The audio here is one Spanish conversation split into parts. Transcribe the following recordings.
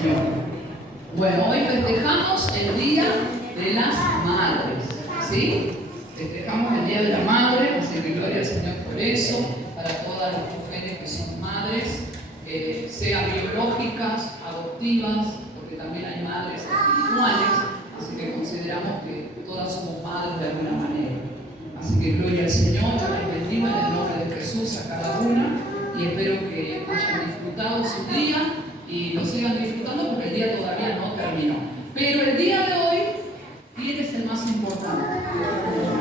Señor. Bueno, hoy festejamos el Día de las Madres, ¿sí? Festejamos el Día de la Madre, así que gloria al Señor por eso, para todas las mujeres que son madres, sean biológicas, adoptivas, porque también hay madres espirituales, así que consideramos que todas somos madres de alguna manera. Así que gloria al Señor, les bendigo en el nombre de Jesús a cada una y espero que hayan disfrutado su día y lo sigan disfrutando porque el día todavía no terminó. Pero el día de hoy, ¿quién es el más importante?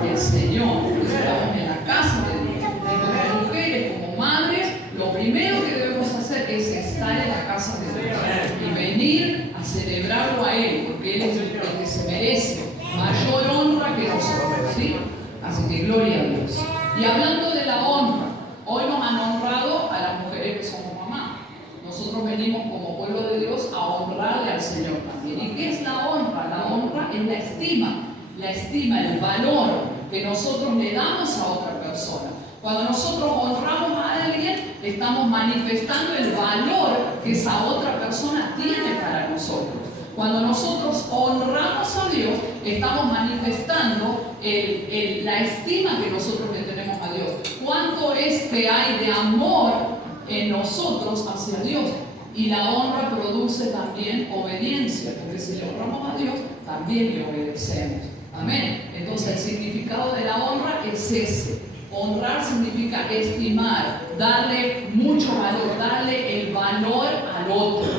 El Señor. Por eso estamos en la casa de Dios. Y como mujeres, como madres, lo primero que debemos hacer es estar en la casa de Dios y venir a celebrarlo a Él, porque Él es el que se merece mayor honra que nosotros, ¿sí? Así que gloria a Dios. Y hablando de la honra, hoy nos han honrado a las mujeres que somos mamás. Nosotros venimos como pueblo de Dios a honrarle al Señor también. ¿Y qué es la honra? La honra es la estima, el valor que nosotros le damos a otra persona. Cuando nosotros honramos a alguien, estamos manifestando el valor que esa otra persona tiene para nosotros. Cuando nosotros honramos a Dios, estamos manifestando la estima que nosotros le tenemos a Dios. ¿Cuánto es que hay de amor en nosotros hacia Dios? Y la honra produce también obediencia, porque si le honramos a Dios, también le obedecemos. Amén. Entonces el significado de la honra es ese. Honrar significa estimar, darle mucho valor, darle el valor al otro.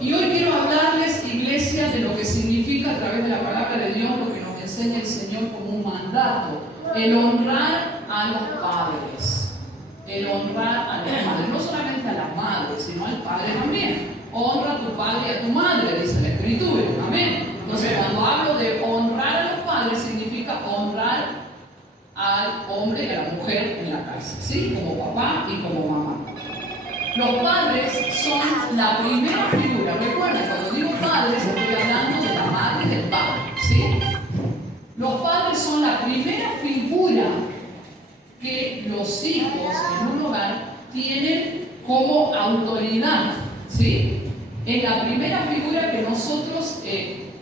Y hoy quiero hablarles, iglesia, de lo que significa a través de la palabra de Dios, lo que nos enseña el Señor como un mandato, el honrar a los padres. El honrar a los padres, no solamente a las madres, sino al padre también. Honra a tu padre y a tu madre, dice la Escritura. Amén. Entonces, cuando hablo de honrar a los padres, significa honrar al hombre y a la mujer en la casa, ¿sí? Como papá y como mamá. Los padres son la primera figura. Recuerden, cuando digo padres, estoy hablando de la madre y del padre, ¿sí? Los padres son la primera figura que los hijos en un hogar tienen como autoridad, ¿sí? Es la primera figura que nosotros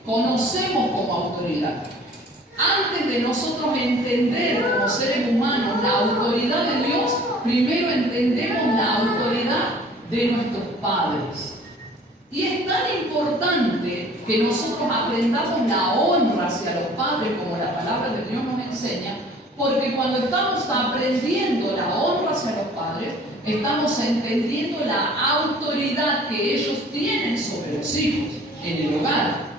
conocemos como autoridad. Antes de nosotros entender como seres humanos la autoridad de Dios, primero entendemos la autoridad de nuestros padres. Y es tan importante que nosotros aprendamos la honra hacia los padres como la palabra de Dios nos enseña, porque cuando estamos aprendiendo la honra hacia los padres, estamos entendiendo la autoridad que ellos tienen sobre los hijos en el hogar.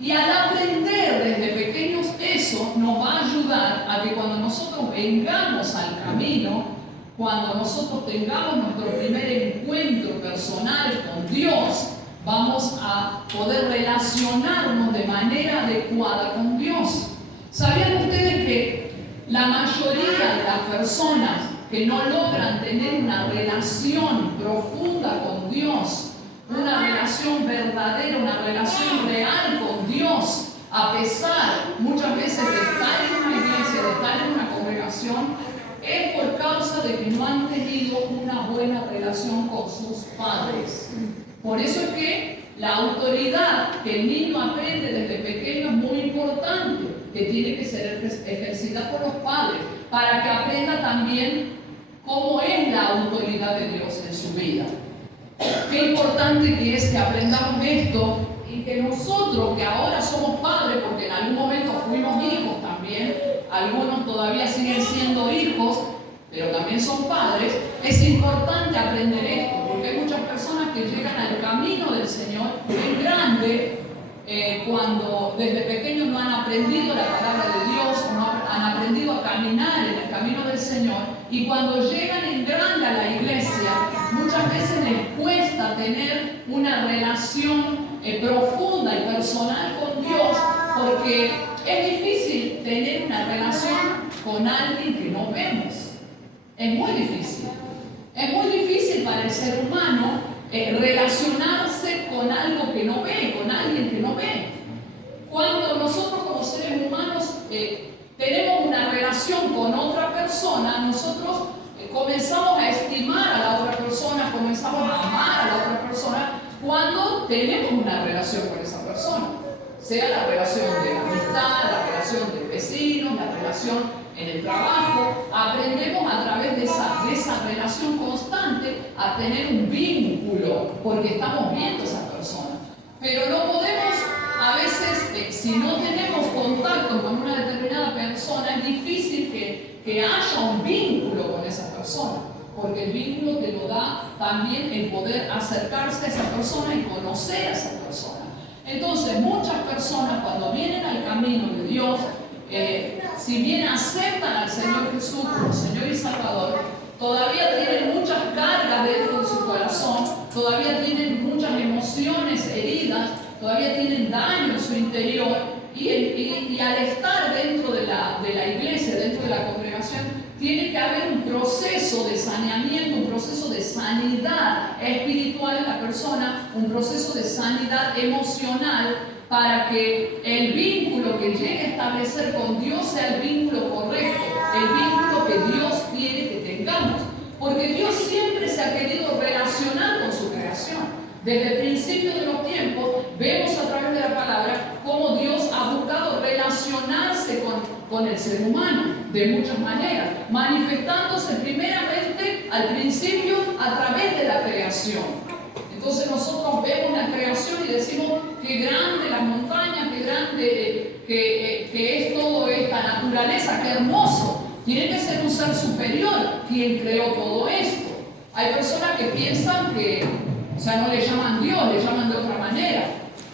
Y al aprender desde pequeños eso nos va a ayudar a que cuando nosotros vengamos al camino, cuando nosotros tengamos nuestro primer encuentro personal con Dios, vamos a poder relacionarnos de manera adecuada con Dios. ¿Sabían ustedes que la mayoría de las personas que no logran tener una relación profunda con Dios, una relación verdadera, una relación real con Dios, a pesar muchas veces de estar en una iglesia, de estar en una congregación, es por causa de que no han tenido una buena relación con sus padres? Por eso es que la autoridad que el niño aprende desde pequeño es muy importante, que tiene que ser ejercida por los padres, para que aprenda también cómo es la autoridad de Dios en su vida. Qué importante que es que aprendamos esto y que nosotros, que ahora somos padres, porque en algún momento fuimos hijos también, algunos todavía siguen siendo hijos, pero también son padres, es importante aprender esto, porque hay muchas personas que llegan al camino del Señor en grande, cuando desde pequeños no han aprendido la palabra de Dios, no han aprendido a caminar en el camino del Señor, y cuando llegan en grande a la iglesia, muchas veces les cuesta tener una relación profunda y personal con Dios, porque es difícil tener una relación con alguien que no vemos. Es muy difícil. Es muy difícil para el ser humano relacionarse con algo que no ve, con alguien que no ve. Cuando nosotros como seres humanos tenemos una relación con otra persona, nosotros comenzamos a estimar a la otra persona, comenzamos a amar a la otra persona, cuando tenemos una relación con esa persona, sea la relación de amistad, la relación de vecinos, la relación en el trabajo. Aprendemos a través de esa relación constante a tener un vínculo, porque estamos viendo a esa persona. Pero no podemos, a veces, si no tenemos contacto con una determinada persona, es difícil que haya un vínculo con esa persona, porque el vínculo te lo da también el poder acercarse a esa persona y conocer a esa persona. Entonces, muchas personas cuando vienen al camino de Dios, si bien aceptan al Señor Jesús como Señor y Salvador, todavía tienen muchas cargas dentro de su corazón, todavía tienen muchas emociones heridas, todavía tienen daño en su interior, y al estar dentro de la iglesia, dentro de la congregación, tiene que haber un proceso de saneamiento, un proceso de sanidad espiritual en la persona, un proceso de sanidad emocional, para que el vínculo que llegue a establecer con Dios sea el vínculo correcto, el vínculo que Dios quiere que tengamos. Porque Dios siempre se ha querido relacionar con su creación. Desde el principio de los tiempos, vemos a través de la palabra cómo Dios ha buscado relacionarse con el ser humano de muchas maneras, manifestándose primeramente al principio a través de la creación. Entonces nosotros vemos la creación y decimos qué grande las montañas, qué grande que es toda esta naturaleza, qué hermoso. Tiene que ser un ser superior quien creó todo esto. Hay personas que piensan que, no le llaman Dios, le llaman de otra manera.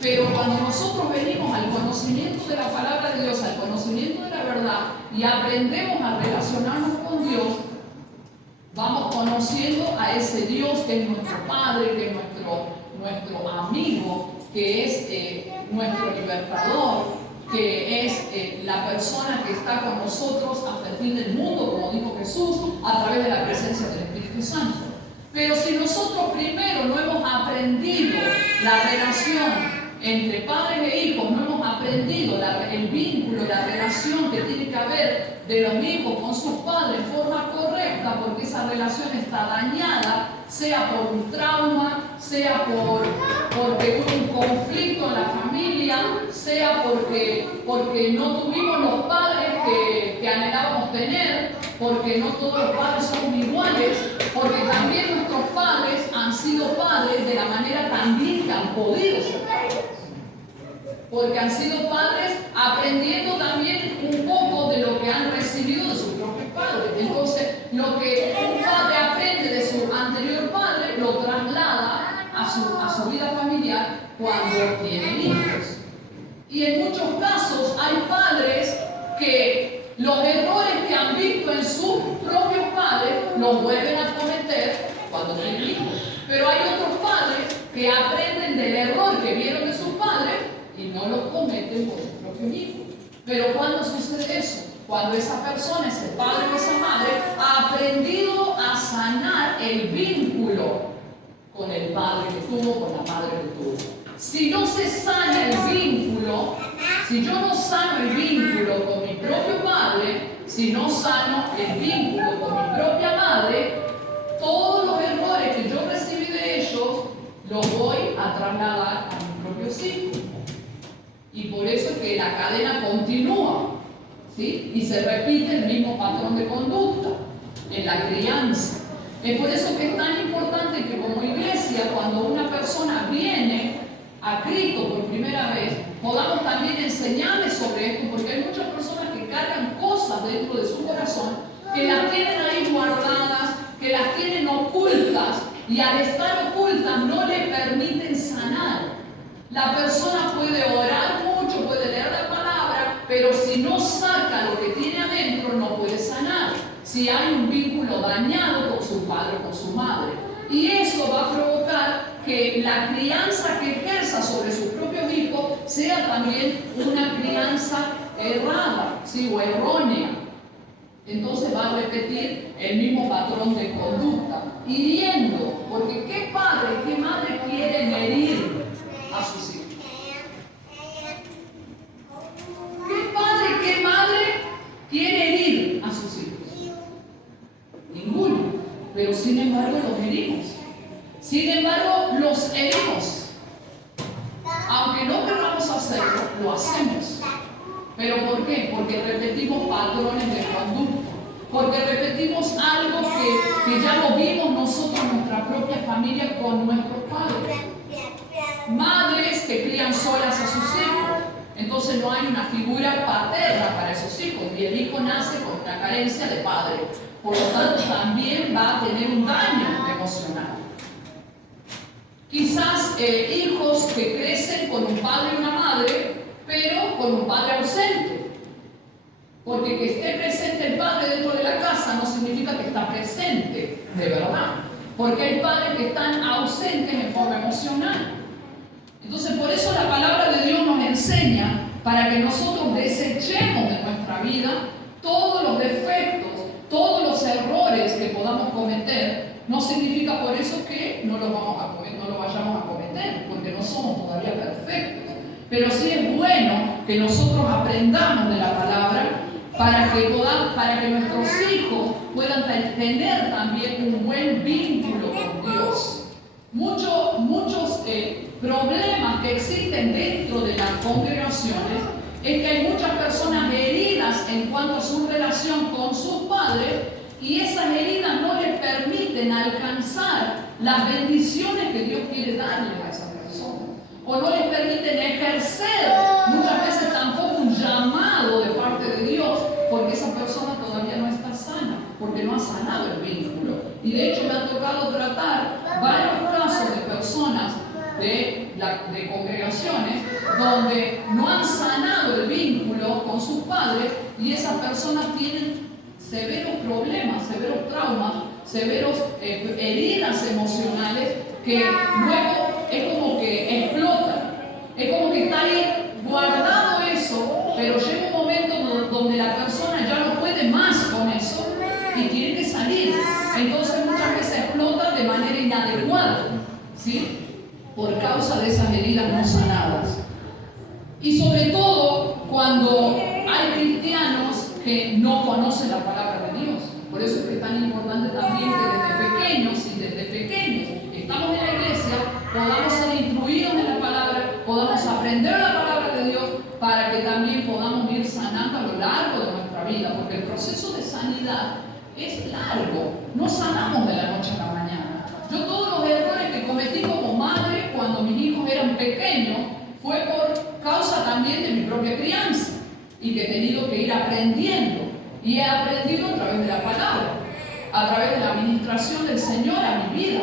Pero cuando nosotros venimos al conocimiento de la palabra de Dios, al conocimiento de la verdad, y aprendemos a relacionarnos con Dios, vamos conociendo a ese Dios que es nuestro Padre, que es nuestro amigo, que es nuestro libertador, que es la persona que está con nosotros hasta el fin del mundo, como dijo Jesús, a través de la presencia del Espíritu Santo. Pero si nosotros primero no hemos aprendido la relación entre padres e hijos, no hemos aprendido el vínculo, la relación que tiene que haber de los hijos con sus padres en forma correcta, porque esa relación está dañada, sea por un trauma, sea porque hubo un conflicto en la familia, sea porque no tuvimos los padres que anhelábamos tener, porque no todos los padres son iguales, porque también nuestros padres han sido padres de la manera también que han podido ser padres. Porque han sido padres aprendiendo también un poco de lo que han recibido de sus propios padres. Entonces, lo que un padre aprende de su anterior padre lo traslada a su vida familiar cuando tienen hijos. Y en muchos casos hay padres que los errores que han visto en sus propios padres los vuelven a cometer cuando tienen hijos. Pero hay otros padres que aprenden del error que vieron de sus padres y no lo cometen por sus propios hijos. Pero ¿cuándo sucede eso? Cuando esa persona, ese padre o esa madre, ha aprendido a sanar el vínculo con el padre que tuvo, con la madre que tuvo. Si no se sana el vínculo, si yo no sano el vínculo con mi propio padre, si no sano el vínculo con mi propia madre, todos los errores que yo recibí de ellos los voy a trasladar a mis propios hijos. Y por eso es que la cadena continúa, ¿sí? Y se repite el mismo patrón de conducta en la crianza. Es por eso que es tan importante que como iglesia, cuando una persona viene a Cristo por primera vez, podamos también enseñarles sobre esto, porque hay muchas personas que cargan cosas dentro de su corazón, que las tienen ahí guardadas, que las tienen ocultas, y al estar ocultas no le permiten sanar. La persona puede orar mucho, puede leer la palabra, pero si no saca lo que tiene adentro, no puede sanar. Si hay un vínculo dañado con su padre o con su madre. Y eso va a provocar que la crianza que ejerza sobre sus propios hijos sea también una crianza errada, ¿sí? O errónea. Entonces va a repetir el mismo patrón de conducta, hiriendo, porque ¿qué padre, qué madre quieren herir a sus hijos? ¿Qué padre, qué madre quiere herir a sus hijos? Ninguno, pero sin embargo los herimos. Sin embargo los herimos. hacerlo, lo hacemos. ¿Pero por qué? Porque repetimos patrones de conducta. Porque repetimos algo que ya lo vimos nosotros en nuestra propia familia con nuestros padres. Madres que crían solas a sus hijos. Entonces no hay una figura paterna para esos hijos. Y el hijo nace con una carencia de padre. Por lo tanto, también va a tener un daño emocional. Quizás hijos que crecen con un padre y una madre, pero con un padre ausente. Porque que esté presente el padre dentro de la casa no significa que está presente de verdad. Porque hay padres que están ausentes en forma emocional. Entonces, por eso la palabra de Dios nos enseña para que nosotros desechemos de nuestra vida todos los defectos, todos los errores que podamos cometer. No significa por eso que no lo vayamos a cometer, porque no somos todavía perfectos. Pero sí es bueno que nosotros aprendamos de la palabra para que nuestros hijos puedan tener también un buen vínculo con Dios. Muchos problemas que existen dentro de las congregaciones es que hay muchas personas heridas en cuanto a su relación con sus padres y esas heridas no les permiten alcanzar las bendiciones que Dios quiere darles a esas personas. O no les permiten ejercer muchas veces tampoco un llamado de parte de Dios porque esa persona todavía no está sana, porque no ha sanado el vínculo. Y de hecho me ha tocado tratar varios casos de personas de congregaciones donde no han sanado el vínculo con sus padres y esas personas tienen severos problemas, severos traumas, severos heridas emocionales que luego es como que explotan. Es como que está ahí guardado eso, pero llega un momento donde la persona ya no puede más con eso y tiene que salir. Entonces muchas veces explota de manera inadecuada, ¿sí? Por causa de esas heridas no sanadas. Y sobre todo cuando hay cristianos que no conocen la palabra de Dios. Por eso es que es tan importante también que desde pequeños estamos en la iglesia, podamos ser instruidos en la palabra, podamos aprender la palabra de Dios para que también podamos ir sanando a lo largo de nuestra vida, porque el proceso de sanidad es largo, no sanamos de la noche a la mañana. Yo todos los errores que cometí como madre cuando mis hijos eran pequeños fue por causa también de mi propia crianza y que he tenido que ir aprendiendo y he aprendido a través de la palabra, a través de la administración del Señor a mi vida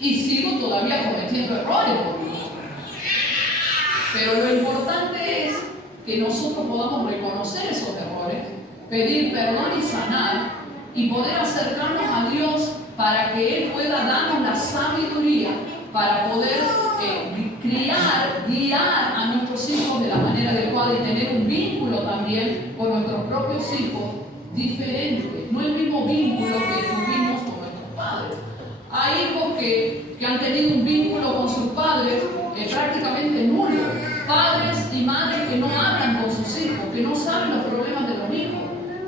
y sigo todavía cometiendo errores por mi vida. Pero lo importante es que nosotros podamos reconocer esos errores, pedir perdón y sanar y poder acercarnos a Dios para que Él pueda darnos la sabiduría para poder guiar a nuestros hijos de la manera adecuada y tener un vínculo también con nuestros propios hijos diferente, no el mismo vínculo que tuvimos con nuestros padres. Hay hijos que han tenido un vínculo con sus padres prácticamente nulo, padres y madres que no hablan con sus hijos, que no saben los problemas de los hijos,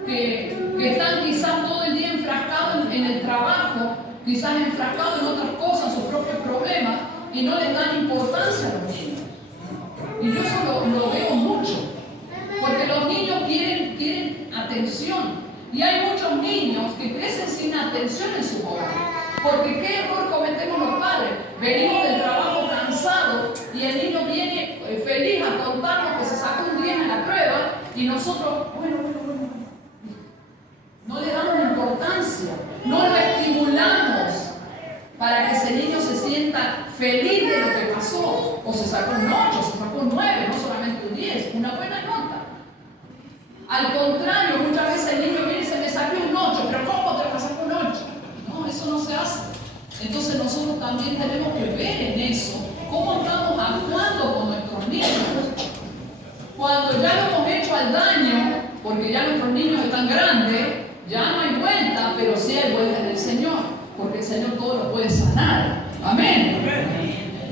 que están quizás todo el día enfrascados en el trabajo, quizás enfrascados en otras cosas, sus propios problemas, y no les dan importancia a los niños. Y yo eso lo veo mucho, porque los niños quieren atención. Y hay muchos niños que crecen sin atención en su hogar. Porque ¿qué error cometemos los padres? Venimos del trabajo cansados y el niño viene feliz a contarnos que se sacó un 10 en la prueba y nosotros, bueno. No le damos importancia, no lo estimulamos para que ese niño se sienta feliz de lo que pasó. O se sacó un 8, se sacó un 9, no solamente un 10, una buena nota. Al contrario, muchas veces el niño viene y dice, me saqué un 8, pero ¿cómo te sacó un 8? No, eso no se hace. Entonces nosotros también tenemos que ver en eso cómo estamos actuando con nuestros niños. Cuando ya lo hemos hecho al daño, porque ya nuestros niños están grandes, ya no hay vuelta, pero sí hay vuelta en el Señor, porque el Señor todo lo puede sanar. Amén.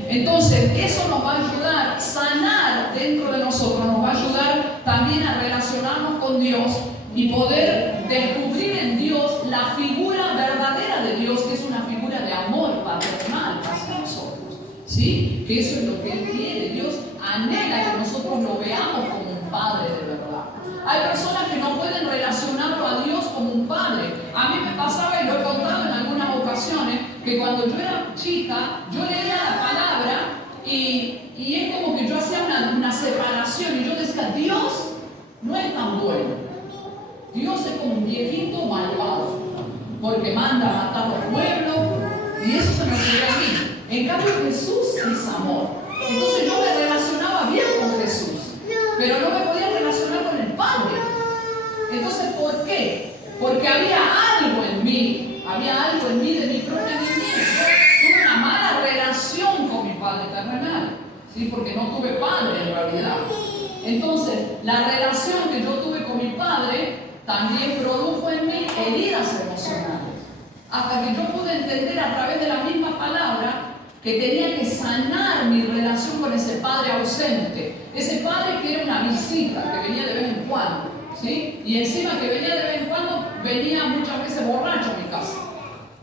Entonces, eso nos va a ayudar, sanar dentro de nosotros, nos va a ayudar también a relacionarnos con Dios y poder descubrir en Dios la figura verdadera de Dios, que es una figura de amor paternal hacia nosotros. ¿Sí? Que eso es lo que Él quiere. Dios anhela que nosotros que cuando yo era chica, yo leía la palabra y es como que yo hacía una separación y yo decía, Dios no es tan bueno. Dios es como un viejito malvado, porque manda a matar a los pueblos y eso se me ocurrió a mí. En cambio Jesús es amor. Entonces yo me relacionaba bien con Jesús, pero no me podía relacionar con el Padre. Entonces, ¿por qué? Porque había algo en mí de mi propia niñez. Tuve una mala relación con mi Padre terrenal, ¿sí? Porque no tuve padre en realidad. Entonces, la relación que yo tuve con mi Padre también produjo en mí heridas emocionales. Hasta que yo pude entender a través de la misma palabra que tenía que sanar mi relación con ese padre ausente. Ese padre que era una visita, que venía de vez en cuando, ¿sí? Y encima que venía de vez en cuando, venía muchas veces borracho a mi casa.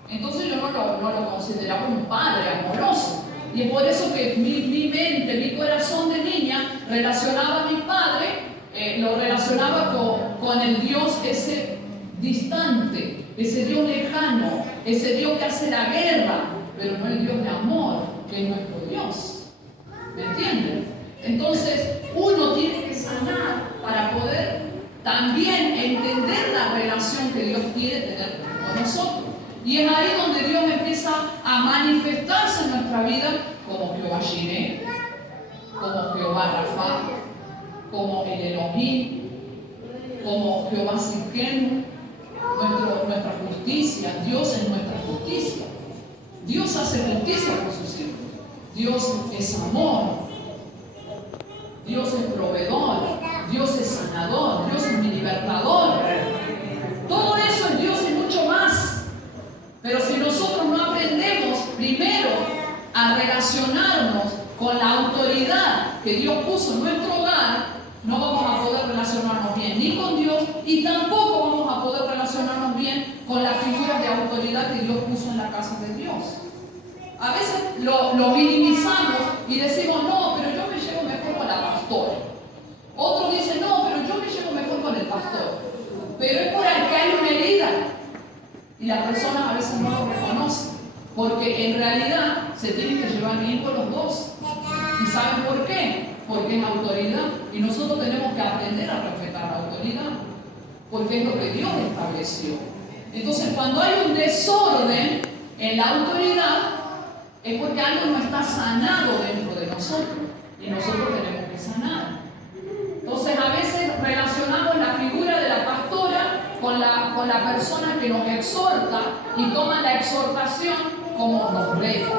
Entonces yo no lo consideraba un padre amoroso. Y es por eso que mi mente, mi corazón de niña, relacionaba a mi padre, lo relacionaba con el Dios ese distante, ese Dios lejano, ese Dios que hace la guerra, pero no el Dios de amor, que es nuestro Dios. ¿Me entienden? Entonces, uno tiene que sanar para poder también entender la relación que Dios quiere tener con nosotros. Y es ahí donde Dios empieza a manifestarse en nuestra vida como Jehová Jireh, como Jehová Rafa, como el Elohim, como Jehová Sidkenu, nuestra justicia. Dios es nuestra justicia. Dios hace justicia por sus hijos. Dios es amor. Dios es proveedor. Dios es sanador. Dios es mi libertador. Todo eso es Dios y mucho más. Pero si nosotros no aprendemos primero a relacionarnos con la autoridad que Dios puso en nuestro hogar, no vamos a poder relacionarnos bien ni con Dios y tampoco vamos a poder relacionarnos bien con las figuras de autoridad que Dios puso en la casa de Dios. A veces lo minimizamos y decimos, no, pero yo me llevo mejor con la pastora. Otros dicen, no, pero yo me llevo mejor con el pastor. Pero es por el que hay una herida. Y las personas a veces no lo reconocen. Porque en realidad se tienen que llevar bien con los dos. ¿Y saben por qué? Porque es autoridad. Y nosotros tenemos que aprender a respetar la autoridad. Porque es lo que Dios estableció. Entonces, cuando hay un desorden en la autoridad, es porque algo no está sanado dentro de nosotros. Y nosotros tenemos que sanar. Entonces, a veces relacionamos la figura de la pastora con la persona que nos exhorta y toma la exhortación como nos reta.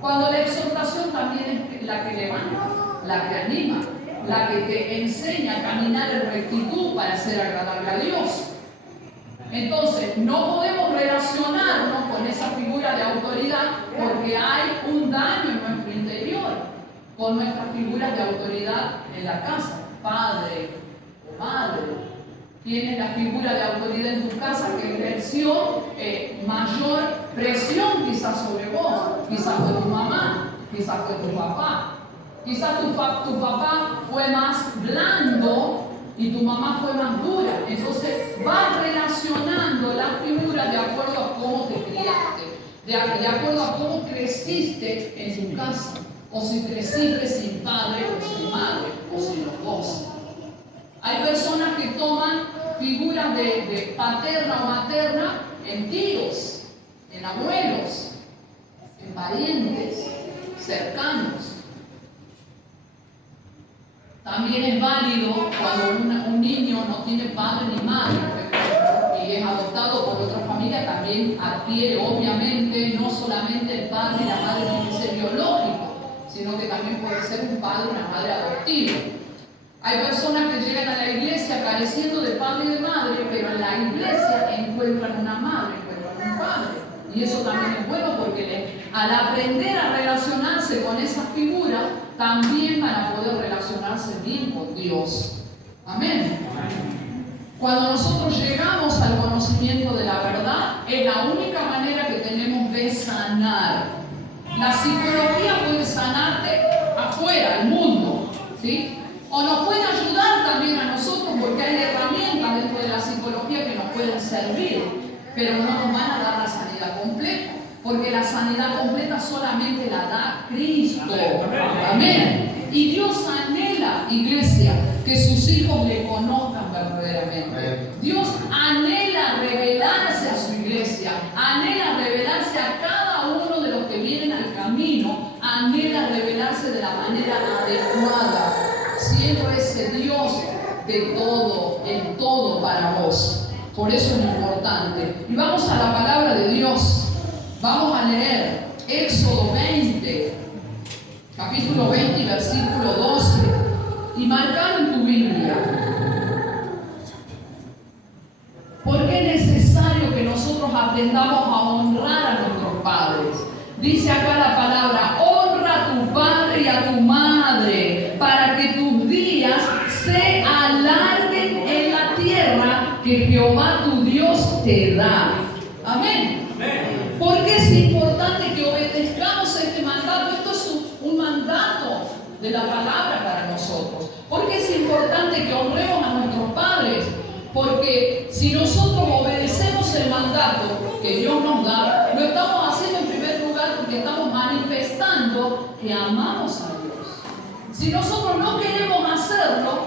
Cuando la exhortación también es la que levanta, la que anima, la que te enseña a caminar en rectitud para ser agradable a Dios. Entonces, no podemos relacionarnos con esa figura de autoridad porque hay un daño en nuestro interior con nuestras figuras de autoridad en la casa, padre o madre. Tienes la figura de autoridad en tu casa que ejerció mayor presión quizás sobre vos. Quizás fue tu mamá, quizás fue tu papá. Quizás tu papá fue más blando y tu mamá fue más dura. Entonces vas relacionando las figuras de acuerdo a cómo te criaste, de acuerdo a cómo creciste en tu casa. O si creciste sin padre o sin madre, o sin los dos. Hay personas que toman figuras de paterna o materna en tíos, en abuelos, en parientes cercanos. También es válido cuando un niño no tiene padre ni madre, por ejemplo, y es adoptado por otra familia, también adquiere obviamente no solamente el padre y la madre tiene que ser biológico, sino que también puede ser un padre o una madre adoptiva. Hay personas que llegan a la iglesia careciendo de padre y de madre, pero en la iglesia encuentran una madre, encuentran un padre. Y eso también es bueno porque al aprender a relacionarse con esas figuras, también van a poder relacionarse bien con Dios. Amén. Cuando nosotros llegamos al conocimiento de la verdad, es la única manera que tenemos de sanar. La psicología puede sanarte afuera, al mundo, ¿sí? O nos puede ayudar también a nosotros porque hay herramientas dentro de la psicología que nos pueden servir, pero no nos van a dar la sanidad completa. porque la sanidad completa solamente la da Cristo. Amén. Y Dios anhela, iglesia, que sus hijos le conozcan verdaderamente. Dios anhela revelarse a su iglesia, anhela revelarse a cada uno de los que vienen al camino, anhela revelarse de la manera adecuada, siendo ese Dios de todo, en todo para vos. Por eso es importante. Y vamos a la palabra de Dios. Vamos a leer Éxodo 20, capítulo 20 y versículo 12. Y marcar en tu Biblia. Porque es necesario que nosotros aprendamos a honrar a nuestros padres. Dice acá la palabra: honra a tu padre y a tu madre, para que tus días se alarguen en la tierra que Jehová tu Dios te da. Amén. ¿Por qué es importante que obedezcamos este mandato? Esto es un mandato de la palabra para nosotros. ¿Por qué es importante que honremos a nuestros padres? Porque si nosotros obedecemos el mandato que Dios nos da, lo estamos haciendo en primer lugar porque estamos manifestando que amamos a Dios. Si nosotros no queremos hacerlo,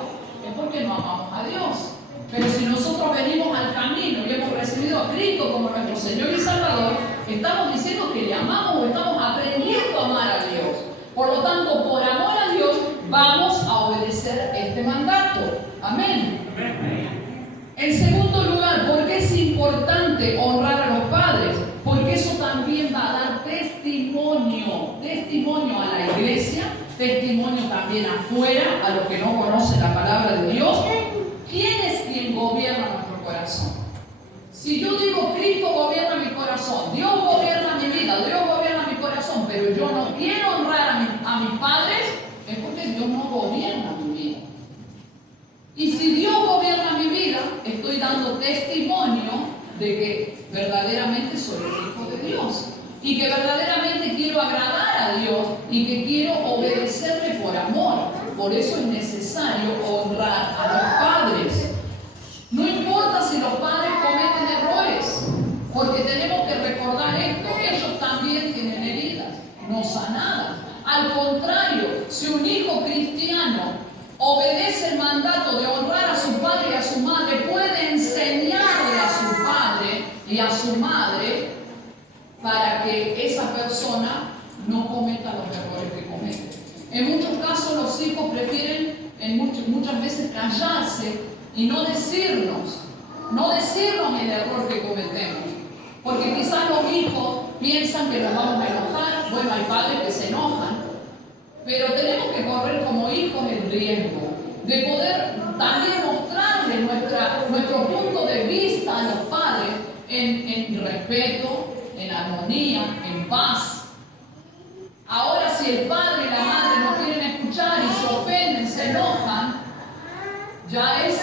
es porque no amamos a Dios. Pero si nosotros venimos al camino y hemos recibido a Cristo como nuestro Señor y Salvador, estamos diciendo que le amamos o estamos aprendiendo a amar a Dios. Por lo tanto, por amor a Dios, vamos a obedecer este mandato. Amén. En segundo lugar, ¿por qué es importante honrar a los padres? Porque eso también va a dar testimonio a la iglesia, testimonio también afuera, a los que no conocen la palabra de Dios. ¿Quién es quien gobierna nuestro corazón? Si yo digo Cristo gobierna mi corazón, Dios gobierna mi vida, Dios gobierna mi corazón, pero yo no quiero honrar a mis padres, es porque Dios no gobierna mi vida. Y si Dios gobierna mi vida, estoy dando testimonio de que verdaderamente soy el hijo de Dios y que verdaderamente quiero agradar a Dios y que quiero obedecerle por amor. Por eso es necesario honrar a los padres. No importa si los padres cometen errores, porque tenemos que recordar esto: ellos también tienen heridas no sanadas. Al contrario, si un hijo cristiano obedece el mandato de honrar a su padre y a su madre, puede enseñarle a su padre y a su madre para que esa persona no cometa los errores que comete. En muchos casos los hijos prefieren muchas veces callarse y no decirnos el error que cometemos. Porque quizás los hijos piensan que nos vamos a enojar. Bueno, hay padres que se enojan, pero tenemos que correr como hijos el riesgo de poder también mostrarle nuestro punto de vista a los padres en respeto, en armonía, en paz. Ahora, si el padre y la madre no quieren escuchar y se ofenden, se enojan, ya es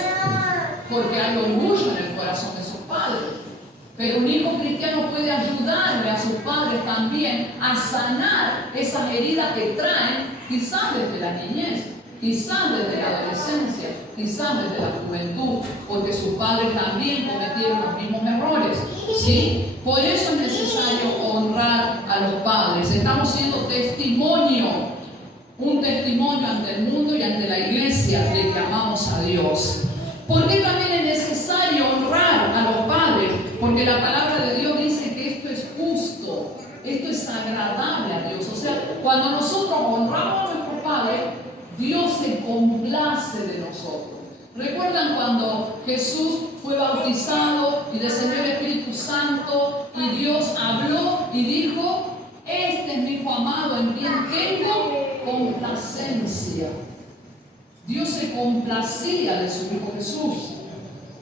porque hay orgullo en el corazón de sus padres. Pero un hijo cristiano puede ayudarle a sus padres también a sanar esas heridas que traen, quizás desde la niñez, quizás desde la adolescencia, quizás desde la juventud, porque sus padres también cometieron los mismos errores. ¿Sí? Por eso es necesario honrar a los padres. Estamos siendo un testimonio ante el mundo y ante la iglesia de que amamos a Dios. ¿Por qué también es necesario honrar a los padres? Porque la palabra de Dios dice que esto es justo, esto es agradable a Dios. O sea, cuando nosotros honramos a nuestros padres, Dios se complace de nosotros. ¿Recuerdan cuando Jesús fue bautizado y descendió el Espíritu Santo y Dios habló y dijo: este es mi hijo amado en quien tengo complacencia? Dios se complacía de su Hijo Jesús.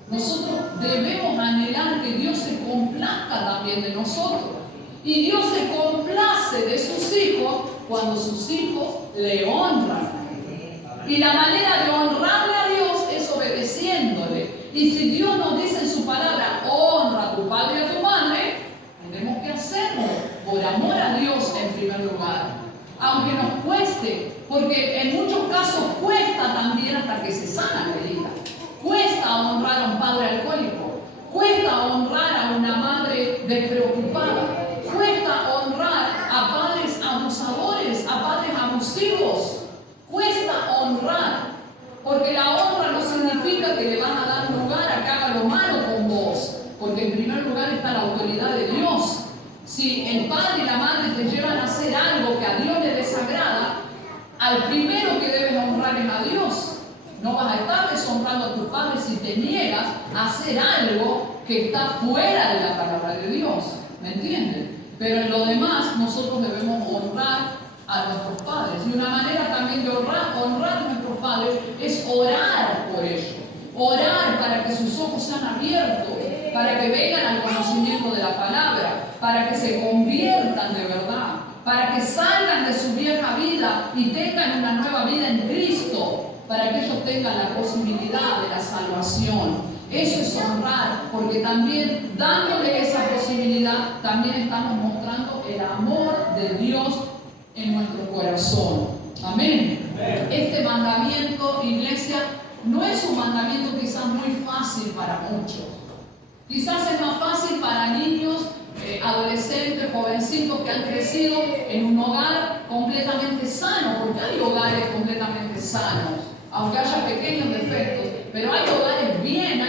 Nosotros debemos anhelar que Dios se complazca también de nosotros. Y Dios se complace de sus hijos cuando sus hijos le honran. Y la manera de honrarle a Dios es obedeciéndole. Y si Dios nos dice en su palabra: honra a tu padre y a tu madre, tenemos que hacerlo por amor a Dios en primer lugar. Aunque nos cueste, porque en muchos casos cuesta también hasta que se sana la herida. Cuesta honrar a un padre alcohólico, cuesta honrar a una madre despreocupada, cuesta Porque la honra no significa que le van a dar lugar a que haga lo malo con vos. Porque en primer lugar está la autoridad de Dios. Si el padre y la madre te llevan a hacer algo que a Dios le desagrada, al primero que debes honrar es a Dios. No vas a estar deshonrando a tus padres si te niegas a hacer algo que está fuera de la palabra de Dios. ¿Me entienden? Pero en lo demás nosotros debemos honrar a nuestros padres. Y una manera también de honrar a nuestros padres es orar por ellos. Orar para que sus ojos sean abiertos, para que vengan al conocimiento de la palabra, para que se conviertan de verdad, para que salgan de su vieja vida y tengan una nueva vida en Cristo, para que ellos tengan la posibilidad de la salvación. Eso es honrar, porque también dándole esa posibilidad, también estamos mostrando el amor de Dios en nuestro corazón. Amén. Este mandamiento, iglesia, no es un mandamiento quizás muy fácil para muchos. Quizás es más fácil para niños, adolescentes, jovencitos que han crecido en un hogar completamente sano, porque hay hogares completamente sanos, aunque haya pequeños defectos, pero hay hogares bien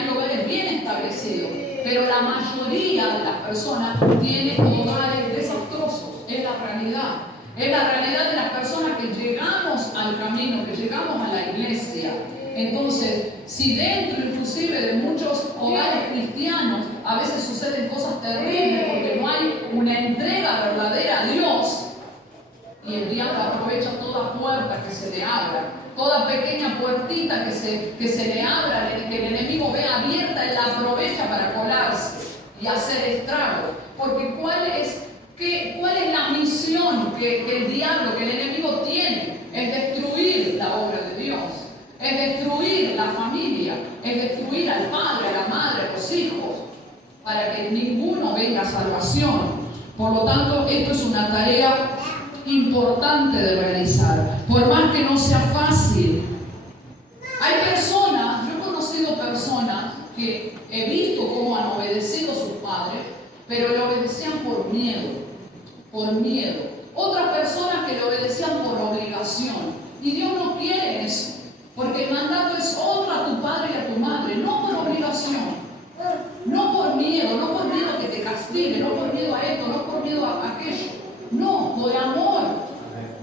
establecidos. Pero la mayoría de las personas tienen hogares desastrosos, es la realidad. Es la realidad de las personas que llegamos al camino, que llegamos a la iglesia. Entonces, si dentro inclusive de muchos hogares cristianos a veces suceden cosas terribles porque no hay una entrega verdadera a Dios, y el diablo aprovecha toda puerta que se le abra, toda pequeña puertita que se le abra, que el enemigo vea abierta, él la aprovecha para colarse y hacer estragos. Porque ¿cuál es la misión que el diablo, que el enemigo tiene? Es destruir la obra de Dios, es destruir la familia, es destruir al padre, a la madre, a los hijos, para que ninguno venga a salvación. Por lo tanto, esto es una tarea importante de realizar, por más que no sea fácil. Hay personas, yo he conocido personas que he visto cómo han obedecido a sus padres, pero le obedecían por miedo. Otras personas que le obedecían por obligación. Y Dios no quiere eso, porque el mandato es honra a tu padre y a tu madre, no por obligación, no por miedo a que te castigue, no por miedo a esto, no por miedo a aquello, no, por amor.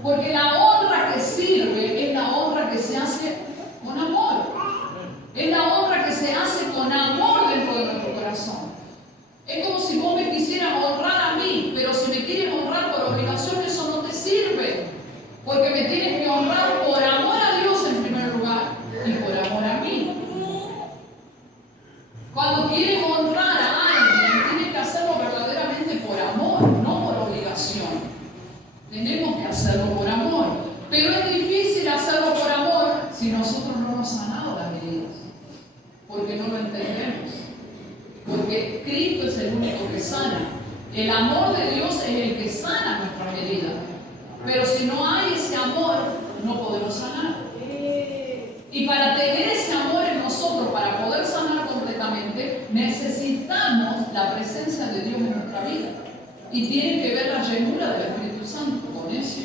Porque la honra que sirve es la honra que se hace con amor. Es la honra que se hace con amor dentro de nuestro corazón. Es como si vos me quisieras honrar a mí, pero si me quieres honrar por obligación, eso no te sirve. Porque me tienes que honrar por amor a Dios en primer lugar y por amor a mí. Cuando quieres honrar a alguien, tienes que hacerlo verdaderamente por amor, no por obligación. Tenemos que hacerlo por amor. Pero es difícil hacerlo por amor si nosotros no nos sanamos las heridas. Porque no lo entendemos. Porque Cristo es el único que sana. El amor de Dios es el que sana nuestras heridas. Pero si no hay ese amor, no podemos sanar. Y para tener ese amor en nosotros, para poder sanar completamente, necesitamos la presencia de Dios en nuestra vida. Y tiene que ver la llenura del Espíritu Santo con eso.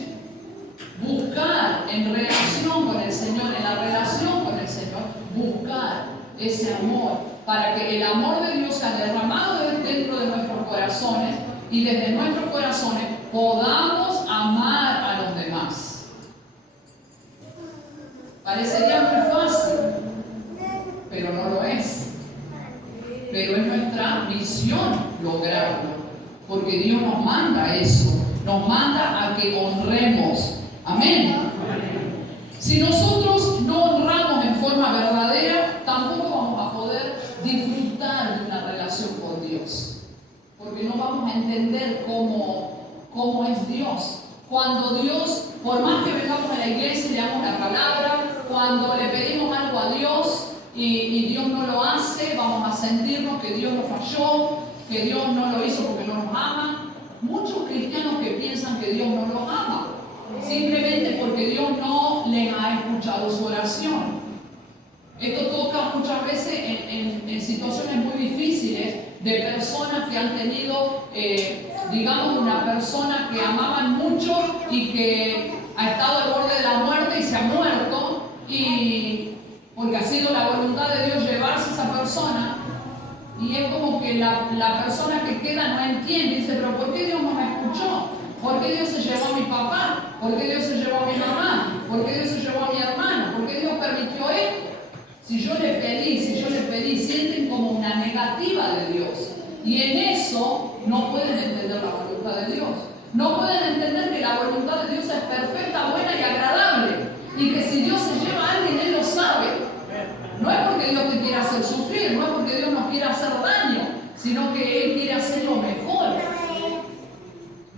Buscar en relación con el Señor, en la relación con el Señor, buscar ese amor, para que el amor de Dios sea derramado dentro de nuestros corazones y desde nuestros corazones podamos amar a los demás. Parecería muy fácil, pero no lo es. Pero es nuestra misión lograrlo, porque Dios nos manda eso, nos manda a que honremos. Amén. Si nosotros no honramos en forma verdadera, tampoco vamos a poder disfrutar de una relación con Dios, porque no vamos a entender cómo es Dios. Cuando Dios, por más que vengamos a la iglesia y le damos la palabra, cuando le pedimos algo a Dios y Dios no lo hace, vamos a sentirnos que Dios nos falló, que Dios no lo hizo porque no nos ama. Muchos cristianos que piensan que Dios no los ama, simplemente porque Dios no les ha escuchado su oración. Esto toca muchas veces en situaciones muy difíciles de personas que han tenido, digamos, una persona que amaban mucho y que ha estado al borde de la muerte y se ha muerto, y porque ha sido la voluntad de Dios llevarse a esa persona, y es como que la persona que queda no entiende, dice, pero ¿por qué Dios no me escuchó? ¿Por qué Dios se llevó a mi papá? ¿Por qué Dios se llevó a mi mamá? ¿Por qué Dios se llevó a mi hermano? ¿Por qué Dios permitió esto? Si yo le pedí, sienten como una negativa de Dios. Y en eso no pueden entender la voluntad de Dios. No pueden entender que la voluntad de Dios es perfecta, buena y agradable. Y que si Dios se lleva a alguien, Él lo sabe. No es porque Dios te quiera hacer sufrir, no es porque Dios nos quiera hacer daño, sino que Él quiere hacer lo mejor.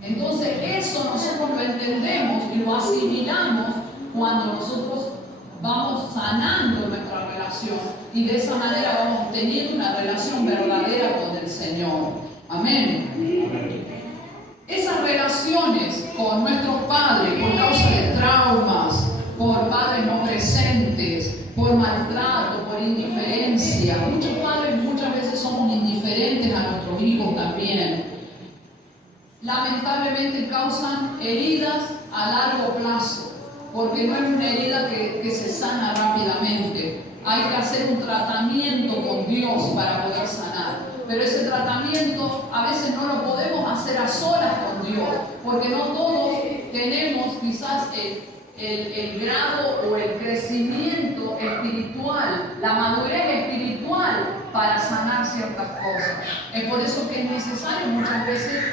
Entonces eso nosotros lo entendemos y lo asimilamos cuando nosotros vamos sanando nuestra relación y de esa manera vamos teniendo una relación verdadera con el Señor. Amén. Esas relaciones con nuestros padres por causa de traumas, por padres no presentes, por maltrato, por indiferencia. Muchos padres muchas veces somos indiferentes a nuestros hijos también. Lamentablemente causan heridas a largo plazo, porque no es una herida que se sana rápidamente. Hay que hacer un tratamiento con Dios para poder sanar. Pero ese tratamiento a veces no lo podemos hacer a solas con Dios, porque no todos tenemos quizás el grado o el crecimiento espiritual, la madurez espiritual para sanar ciertas cosas. Es por eso que es necesario muchas veces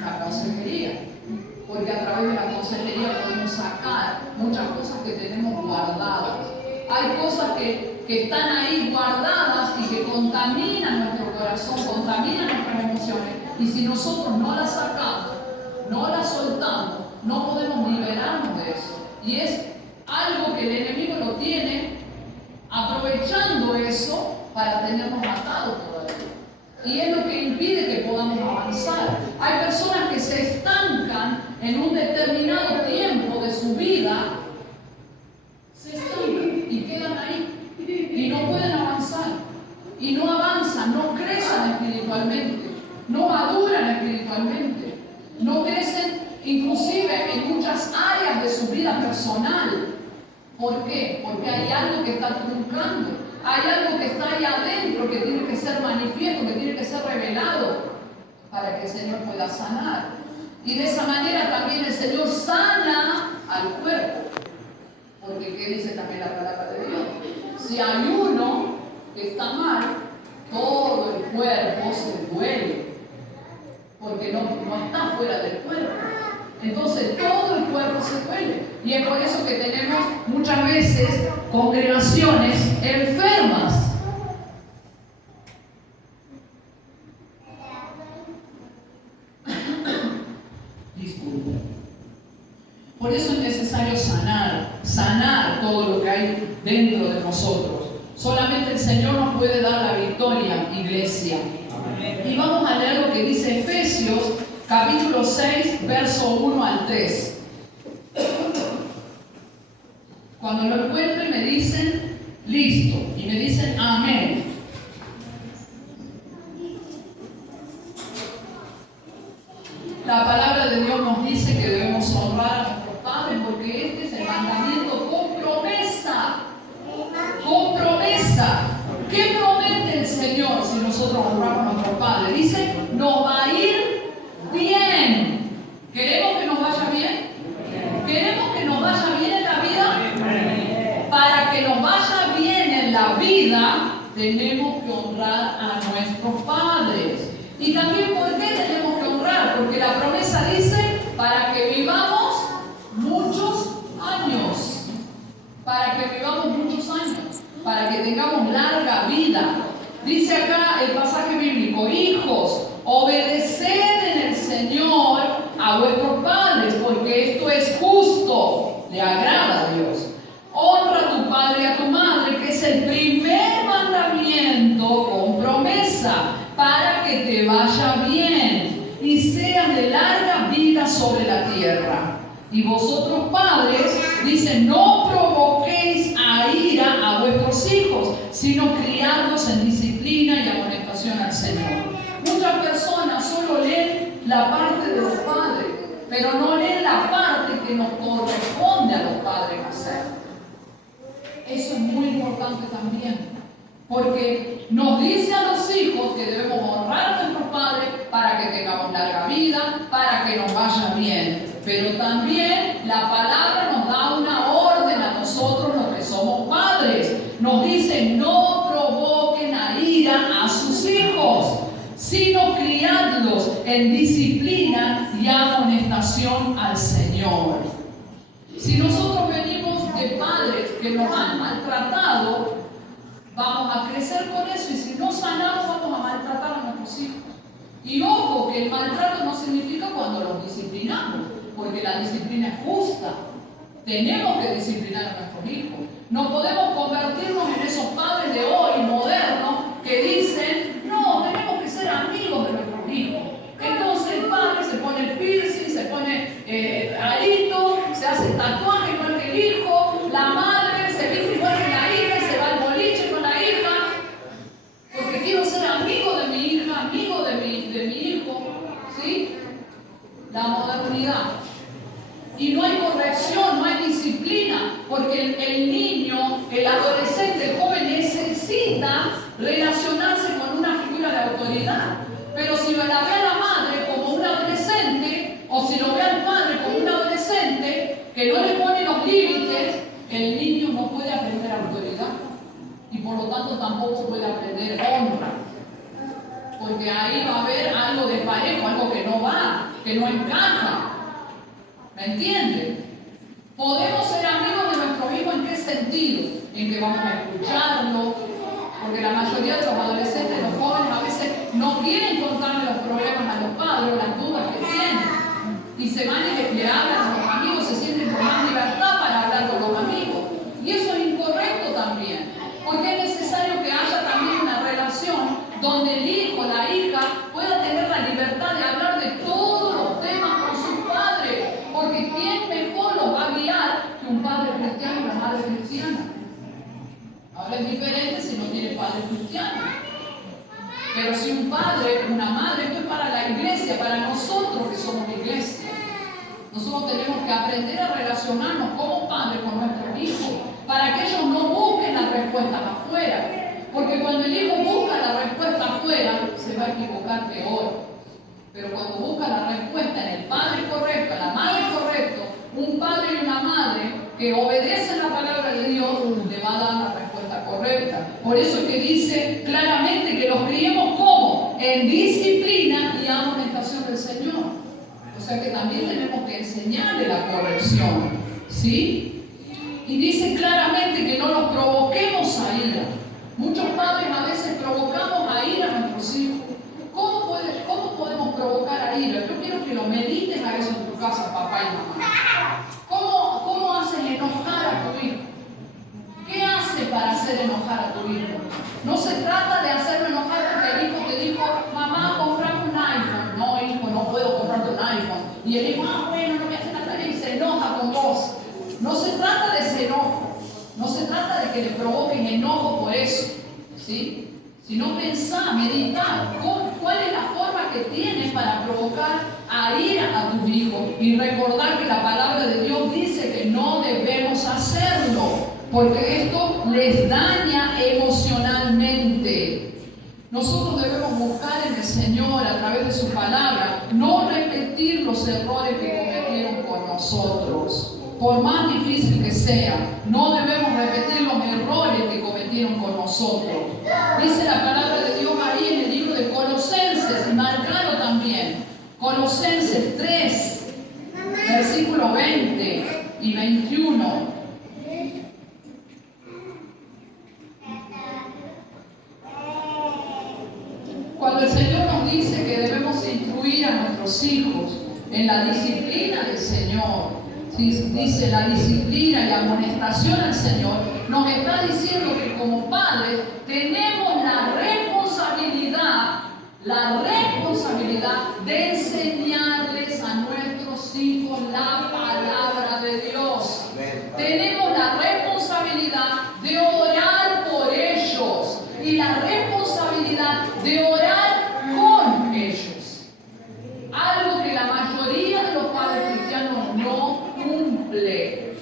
la consejería, porque a través de la consejería podemos sacar muchas cosas que tenemos guardadas. Hay cosas que están ahí guardadas y que contaminan nuestro corazón, contaminan nuestras emociones, y si nosotros no las sacamos, no las soltamos, no podemos liberarnos de eso. Y es algo que el enemigo lo tiene aprovechando eso para tenernos atados todavía. Y es lo que impide que podamos avanzar. Hay personas que se estancan en un determinado tiempo de su vida, se estancan y quedan ahí y no pueden avanzar. Y no avanzan, no crecen espiritualmente, no maduran espiritualmente, no crecen inclusive en muchas áreas de su vida personal. ¿Por qué? Porque hay algo que está truncando, hay algo que está ahí adentro que tiene que ser manifiesto, que tiene que ser revelado para que el Señor pueda sanar. Y de esa manera también el Señor sana al cuerpo. Porque ¿qué dice también la palabra de Dios? Si hay uno que está mal, todo el cuerpo se duele, porque no está fuera del cuerpo. Entonces todo el cuerpo se duele. Y es por eso que tenemos muchas veces congregaciones enfermas. Disculpe. Por eso es necesario sanar todo lo que hay dentro de nosotros. Solamente el Señor nos puede dar la victoria, iglesia. Y vamos a leer lo que dice Efesios, capítulo 6, verso 1 al 3. Cuando lo encuentren me dicen, listo, y me dicen amén. La palabra de Dios nos dice que debemos honrar a nuestros padres porque este es el mandamiento con promesa. Con promesa. ¿Qué promete el Señor si nosotros honramos a nuestros padres? Dice, nos va a ir bien. ¿Queremos que nos vaya bien? ¿Queremos que nos vaya bien en la vida? Para que nos vaya bien en la vida, tenemos que honrar a nuestros padres. Y también, ¿por qué tenemos que honrar? Porque la promesa dice, para que vivamos muchos años. Para que vivamos muchos años. Para que tengamos larga vida. Dice acá el pasaje bíblico, hijos, obedeced en el Señor a vuestros padres, porque esto es justo, le agrada a Dios. Honra a tu padre y a tu madre, que es el primer mandamiento con promesa, para que te vaya bien y seas de larga vida sobre la tierra. Y vosotros padres, dice, no provoquéis a ira a vuestros hijos, sino criadlos en disciplina y amonestación al Señor. Muchas personas solo leen la parte de los padres, pero no leen la parte que nos corresponde a los padres hacer. Eso es muy importante importante también. Porque nos dice a los hijos que debemos honrar a nuestros padres para que tengamos larga vida, para que nos vaya bien. Pero también la palabra nos da una orden a nosotros los que somos padres. Nos dice: no provoquen a ira a sus hijos, sino criadlos en disciplina y amonestación al Señor. Si nosotros venimos de padres que nos han maltratado, vamos a crecer con eso, y si no sanamos vamos a maltratar a nuestros hijos. Y ojo, que el maltrato no significa cuando los disciplinamos, porque la disciplina es justa. Tenemos que disciplinar a nuestros hijos. No podemos convertirnos en esos padres de hoy, modernos, que dicen: no, tenemos que ser amigos de nuestros hijos. Entonces el padre se pone el piercing, se pone arito, se hace tatuaje igual que el hijo, la madre se viste igual que la hija y se va al boliche con la hija, porque quiero ser amigo de mi hija, amigo de mi hijo, ¿sí? La modernidad. Y no hay corrección, no hay disciplina, porque el niño, el adolescente, el joven necesita relacionarse con una figura de autoridad. Pero si lo ve a la madre como un adolescente, o si lo ve al padre como un adolescente que no le pone los límites, el niño no puede aprender autoridad. Y por lo tanto tampoco puede aprender honra. Porque ahí va a haber algo de parejo, algo que no va, que no encaja. ¿Me entienden? Podemos ser amigos de nuestros hijos, ¿en qué sentido? En que vamos a escucharlos, porque la mayoría de los adolescentes, los jóvenes, a veces no quieren contarle los problemas a los padres, las dudas que tienen, y se van y le hablan a los amigos, se sienten con más libertad para hablar con los amigos. Y eso es incorrecto también, porque es necesario que haya también una relación donde el hijo, la hija, pueda tener la libertad de hablar de todos los temas con sus padres, porque ¿quién mejor los va a guiar que un padre cristiano y una madre cristiana? Ahora es diferente si no tiene padre cristiano. Pero si un padre, una madre, esto es para la iglesia, para nosotros que somos iglesia. Nosotros tenemos que aprender a relacionarnos como padres con nuestros hijos, para que ellos no busquen las respuestas afuera. Porque cuando el hijo busca la respuesta afuera, se va a equivocar peor. Pero cuando busca la respuesta en el padre correcto, en la madre correcta, un padre y una madre que obedecen la palabra de Dios, le va a dar la respuesta correcta. Por eso es que dice claramente que los criemos ¿cómo? En disciplina y amonestación del Señor. O sea que también tenemos que enseñarle la corrección, ¿sí? Y dice claramente que no los provoquemos a ira. Muchos padres a veces provocamos a ira a nuestros hijos. ¿Cómo podemos provocar a ira? Yo quiero que lo medites a eso en tu casa, papá y mamá. ¿Cómo haces enojar a tu hijo? ¿Qué hace para hacer enojar a tu hijo? No se trata de hacerlo enojar porque el hijo te dijo: mamá, comprame un iPhone. No, hijo, no puedo comprarte un iPhone. Y el hijo: bueno, no me hace la tarea, y se enoja con vos. No se trata de ese enojo. No se trata de que le provoquen enojo por eso, ¿sí? Sino pensar, meditar, cuál es la forma que tienes para provocar a ira a tus hijos. Y recordar que la palabra de Dios dice que no debemos hacerlo, porque esto les daña emocionalmente. Nosotros debemos buscar en el Señor, a través de su palabra, no repetir los errores que cometieron con nosotros. Por más difícil que sea, no debemos repetir los errores que cometieron con nosotros. Dice la palabra de Dios ahí en el libro de Colosenses, y marcado también, Colosenses 3, versículo 20 y 21. Cuando el Señor nos dice que debemos instruir a nuestros hijos en la disciplina del Señor, dice la disciplina y la amonestación al Señor, nos está diciendo que como padres tenemos la responsabilidad de enseñarles a nuestros hijos la palabra de Dios. Tenemos la responsabilidad de orar por ellos y la responsabilidad de orar con ellos. Algo que la mayoría de los padres cristianos no cumple.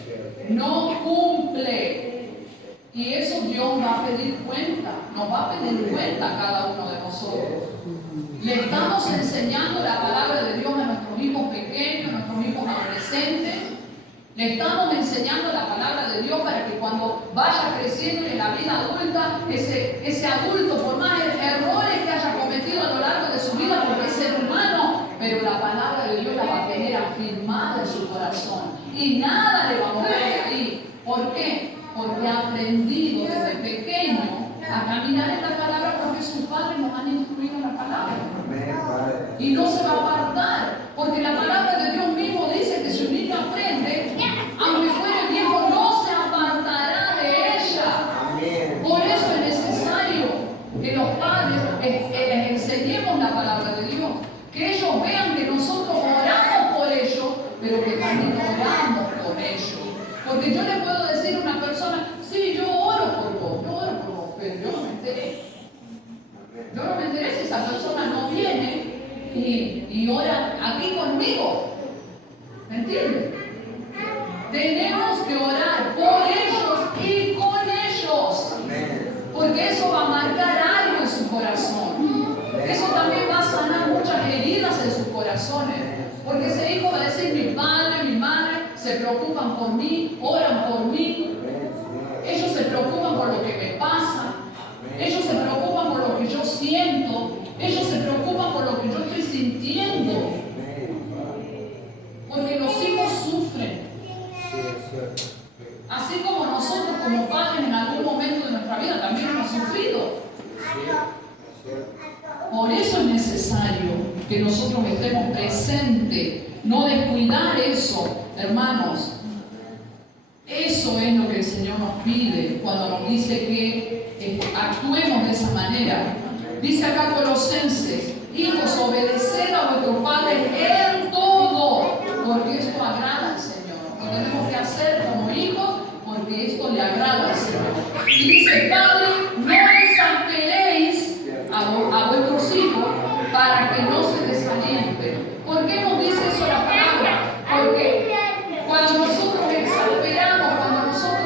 Y eso Dios Dios va a pedir cuenta, nos va a pedir cuenta a cada uno de nosotros. Le estamos enseñando la palabra de Dios a nuestros hijos pequeños, a nuestros hijos adolescentes. Le estamos enseñando la palabra de Dios para que cuando vaya creciendo en la vida adulta, ese adulto, por más errores que haya cometido a lo largo de su vida, porque es ser humano, pero la palabra de Dios la va a tener afirmada en su corazón. Y nada le va a mover de ahí. ¿Por qué? Porque ha aprendido desde pequeño a caminar en la palabra, porque sus padres nos han instruido en la palabra. Y no se va a apartar, porque la palabra de Dios mismo dice que si un niño aprende, aunque fuere viejo, no se apartará de ella. Por eso es necesario que los padres les enseñemos la palabra de Dios, que ellos vean que nosotros oramos por ellos, pero que también oramos por ellos. Porque yo le puedo decir a una persona, sí, yo oro por vos, pero yo no me enteré. Yo no me enteré si esa persona no viene y ora aquí conmigo. ¿Me entiendes? Tenemos que orar por ellos y con ellos. Porque eso va a marcar algo en su corazón. Eso también va a sanar muchas heridas en sus corazones. Porque ese hijo va a decir, mi padre, mi madre se preocupan por mí, oran por mí. Ellos se preocupan por lo que me pasa. Ellos se preocupan por lo que yo siento. Ellos se preocupan por lo que yo estoy sintiendo. Porque los hijos sufren. Así como nosotros como padres en algún momento de nuestra vida también hemos sufrido. Por eso es necesario que nosotros estemos presentes, no descuidar eso, hermanos. Eso es lo que el Señor nos pide cuando nos dice que actuemos de esa manera. Dice acá Colosenses, hijos, obedeced a vuestros padres en todo, porque esto agrada al Señor. Lo tenemos que hacer como hijos, porque esto le agrada al Señor. Y dice, Padre, no exasperéis a vuestros hijos para que no se desalienten. ¿Por qué nos dice eso la palabra? Porque cuando nosotros exasperamos, cuando nosotros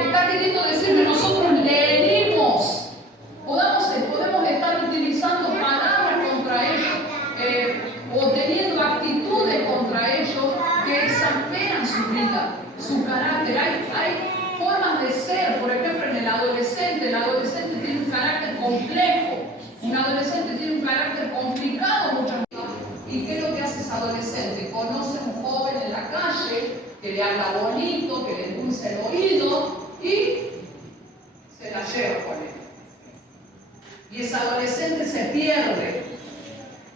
está queriendo decir que nosotros le herimos, podemos estar utilizando palabras contra ellos o teniendo actitudes contra ellos que exasperan su vida, su carácter. Hay formas de ser, por ejemplo, en el adolescente tiene un carácter complejo, un adolescente tiene un carácter complicado muchas veces. ¿Y qué es lo que hace ese adolescente? Conoce a un joven en la calle que le habla bonito, que le endulce el oído y se la lleva con él. Y ese adolescente se pierde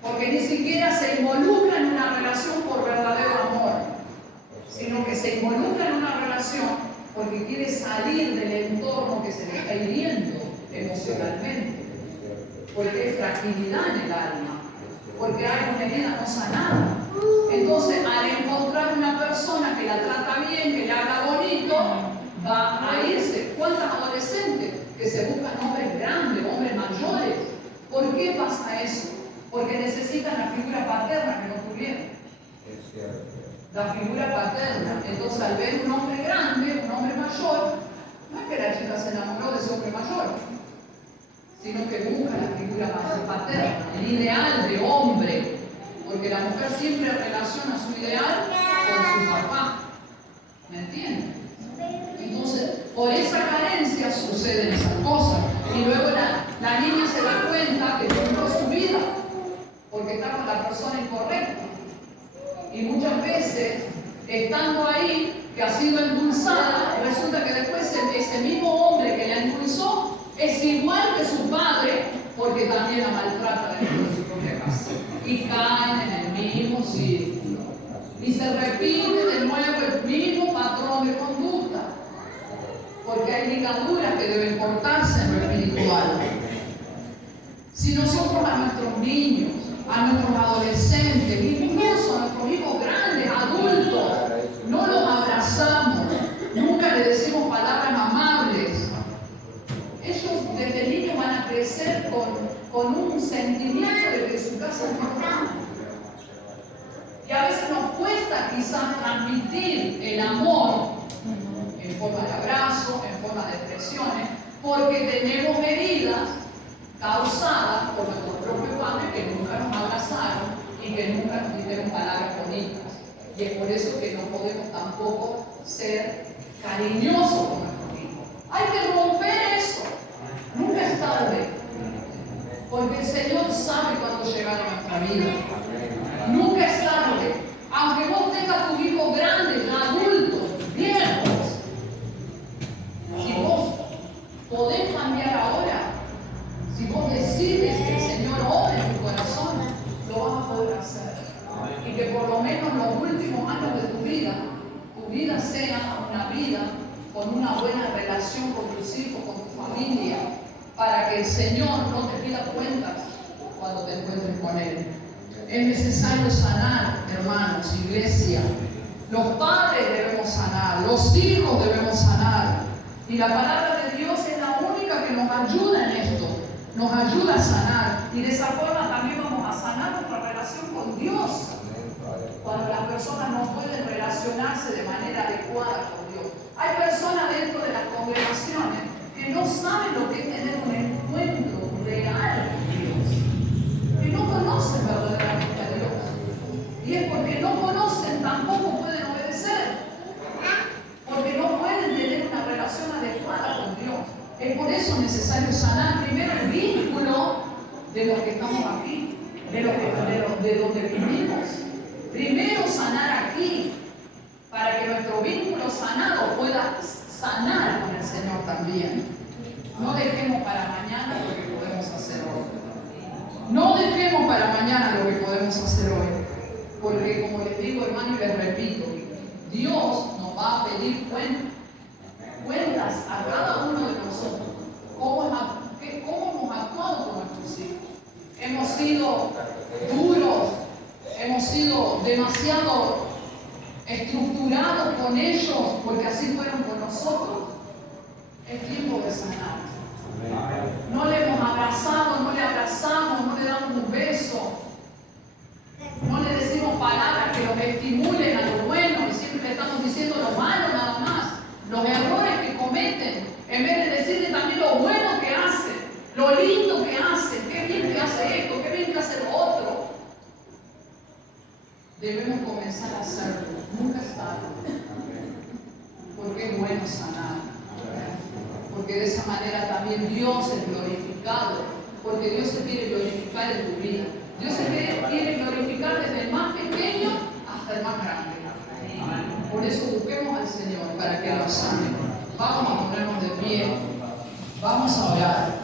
porque ni siquiera se involucra en una relación por verdadero amor, sino que se involucra en una relación porque quiere salir del entorno que se le está hiriendo emocionalmente, porque hay fragilidad en el alma, porque hay una herida no sanada. Entonces, al encontrar una persona que la trata bien, que le habla bonito, va a irse. ¿Cuántos adolescentes que se buscan hombres grandes, hombres mayores? ¿Por qué pasa eso? Porque necesitan la figura paterna que no tuvieron. La figura paterna. Entonces, al ver un hombre grande, un hombre mayor, no es que la chica se enamoró de ese hombre mayor, sino que busca la figura paterna, el ideal de hombre, porque la mujer siempre relaciona su ideal con su papá. ¿Me entienden? Entonces, por esa carencia suceden esas cosas. Y luego la niña se da cuenta que perdió su vida, porque está con la persona incorrecta. Y muchas veces, estando ahí, que ha sido endulzada, resulta que después ese mismo hombre que la endulzó es igual que su padre, porque también la maltrata dentro de su propia casa. Y caen en el mismo círculo. Y se repite de nuevo el mismo patrón de conducta, porque hay ligaduras que deben cortarse en lo espiritual. Si nosotros a nuestros niños, a nuestros adolescentes, incluso a nuestros hijos grandes, adultos, no los abrazamos, nunca les decimos palabras amables, ellos desde niños van a crecer con un sentimiento de que su casa es normal. Y a veces nos cuesta quizás transmitir el amor en forma de abrazo, en son las depresiones, porque tenemos heridas causadas por nuestros propios padres que nunca nos abrazaron y que nunca nos dijeron palabras bonitas. Y es por eso que no podemos tampoco ser cariñosos con nuestros hijos. Hay que romper eso. Nunca es tarde. Porque el Señor sabe cuándo llegar a nuestra vida. Nunca es tarde. Aunque vos tengas tus hijos grandes, ya adultos, viejos, si vos podés cambiar ahora, si vos decides que el Señor obre en tu corazón, lo vas a poder hacer. Y que por lo menos los últimos años de tu vida sea una vida con una buena relación con tus hijos, con tu familia, para que el Señor no te pida cuentas cuando te encuentres con Él. Es necesario sanar, hermanos, iglesia. Los padres debemos sanar, los hijos debemos sanar. Y la palabra de Dios es la única que nos ayuda en esto. Nos ayuda a sanar. Y de esa forma también vamos a sanar nuestra relación con Dios. Cuando las personas no pueden relacionarse de manera adecuada con Dios. Hay personas dentro de las congregaciones que no saben lo que es tener un encuentro real con Dios. Que no conocen verdaderamente a Dios. Y es porque no conocen, tampoco pueden obedecer. Porque no pueden tener una relación adecuada con Dios. Es por eso necesario sanar primero el vínculo de los que estamos aquí, de donde vivimos. Primero sanar aquí, para que nuestro vínculo sanado pueda sanar con el Señor también. No dejemos para mañana lo que podemos hacer hoy. No dejemos para mañana lo que podemos hacer hoy. Porque como les digo, hermano, y les repito, Dios nos va a pedir cuentas a cada uno de nosotros. ¿Cómo hemos actuado con nuestros hijos? Hemos sido duros, hemos sido demasiado estructurados con ellos, porque así fueron con nosotros. Es tiempo de sanar. No le hemos abrazado, no le abrazamos, no le damos un beso, no le decimos palabras que los estimulen a lo bueno y siempre le estamos diciendo lo malo nada más, los errores que cometen, en vez de decirle también lo bueno que hacen, lo lindo que hacen, qué bien que hace esto, qué bien que hace lo otro. Debemos comenzar a hacerlo, nunca es tarde, porque es bueno sanar. Porque de esa manera también Dios es glorificado, porque Dios se quiere glorificar en tu vida. Dios se quiere glorificar desde el más pequeño hasta el más grande. Por eso busquemos al Señor para que nos sane. Vamos a ponernos de pie, vamos a orar.